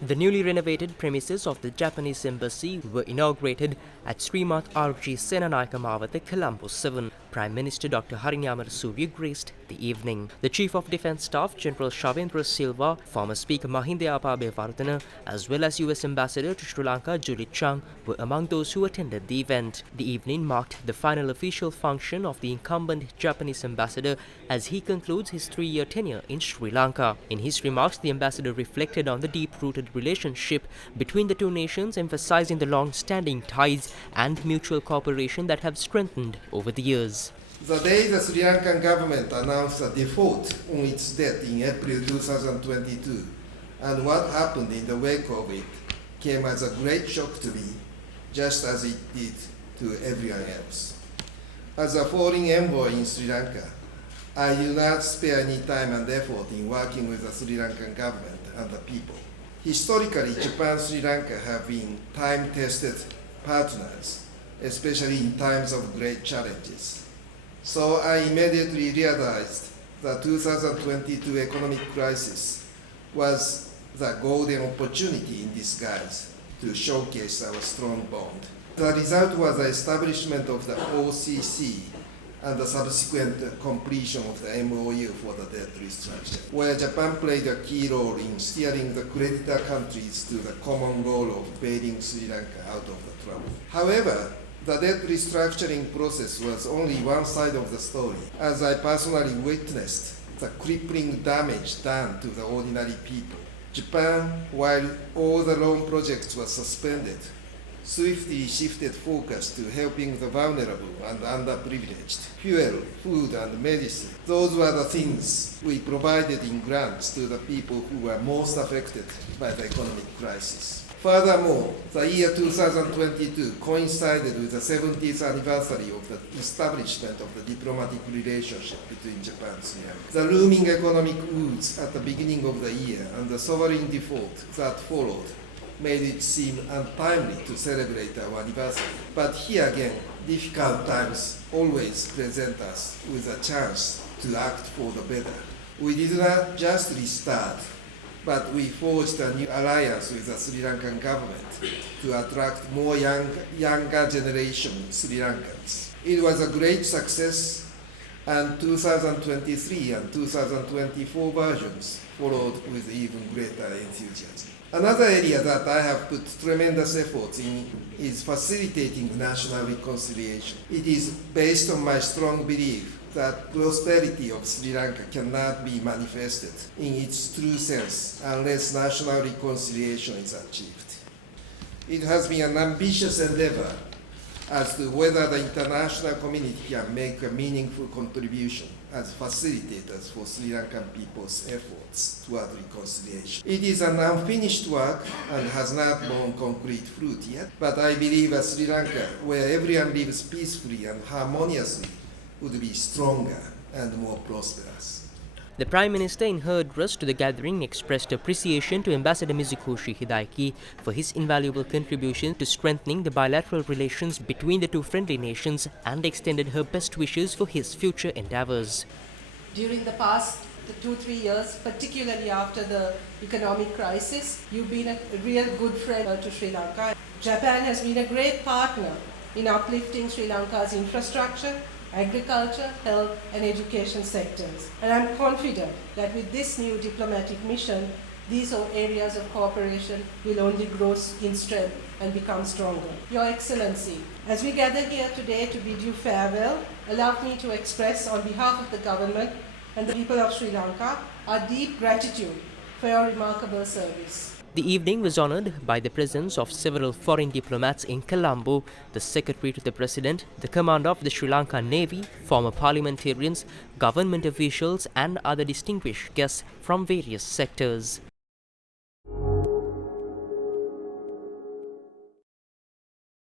The newly renovated premises of the Japanese embassy were inaugurated at Srimat R.G. Senanayakamawatha, Colombo 7. Prime Minister Dr. Harinyamara Surya graced the evening. The Chief of Defence Staff General Shavendra Silva, former Speaker Mahinda Apabewardena, as well as US Ambassador to Sri Lanka Julie Chang were among those who attended the event. The evening marked the final official function of the incumbent Japanese ambassador as he concludes his 3-year tenure in Sri Lanka. In his remarks, the ambassador reflected on the deep-rooted relationship between the two nations, emphasizing the long-standing ties and mutual cooperation that have strengthened over the years. The day the Sri Lankan government announced a default on its debt in April 2022, and what happened in the wake of it came as a great shock to me, just as it did to everyone else. As a foreign envoy in Sri Lanka, I do not spare any time and effort in working with the Sri Lankan government and the people. Historically, Japan and Sri Lanka have been time-tested partners, especially in times of great challenges. So I immediately realized the 2022 economic crisis was the golden opportunity in disguise to showcase our strong bond. The result was the establishment of the OCC and the subsequent completion of the MOU for the debt restructure, where Japan played a key role in steering the creditor countries to the common goal of bailing Sri Lanka out of the trouble. However, the debt restructuring process was only one side of the story, as I personally witnessed the crippling damage done to the ordinary people. Japan, while all the loan projects were suspended, swiftly shifted focus to helping the vulnerable and underprivileged. Fuel, food, and medicine. Those were the things we provided in grants to the people who were most affected by the economic crisis. Furthermore, the year 2022 coincided with the 70th anniversary of the establishment of the diplomatic relationship between Japan and Sri Lanka. The looming economic woes at the beginning of the year and the sovereign default that followed made it seem untimely to celebrate our anniversary. But here again, difficult times always present us with a chance to act for the better. We did not just restart, but we forged a new alliance with the Sri Lankan government to attract more younger generation Sri Lankans. It was a great success, and 2023 and 2024 versions followed with even greater enthusiasm. Another area that I have put tremendous efforts in is facilitating national reconciliation. It is based on my strong belief that prosperity of Sri Lanka cannot be manifested in its true sense unless national reconciliation is achieved. It has been an ambitious endeavor as to whether the international community can make a meaningful contribution as facilitators for Sri Lankan people's efforts toward reconciliation. It is an unfinished work and has not borne concrete fruit yet, but I believe a Sri Lanka where everyone lives peacefully and harmoniously would be stronger and more prosperous. The Prime Minister, in her address to the gathering, expressed appreciation to Ambassador Mizukoshi Hidaiki for his invaluable contribution to strengthening the bilateral relations between the two friendly nations and extended her best wishes for his future endeavors. During the past 2-3 years, particularly after the economic crisis, you've been a real good friend to Sri Lanka. Japan has been a great partner in uplifting Sri Lanka's infrastructure, agriculture, health and education sectors. And I'm confident that with this new diplomatic mission, these areas of cooperation will only grow in strength and become stronger. Your Excellency, as we gather here today to bid you farewell, allow me to express on behalf of the government and the people of Sri Lanka our deep gratitude for your remarkable service. The evening was honoured by the presence of several foreign diplomats in Colombo, the Secretary to the President, the Commander of the Sri Lankan Navy, former parliamentarians, government officials and other distinguished guests from various sectors.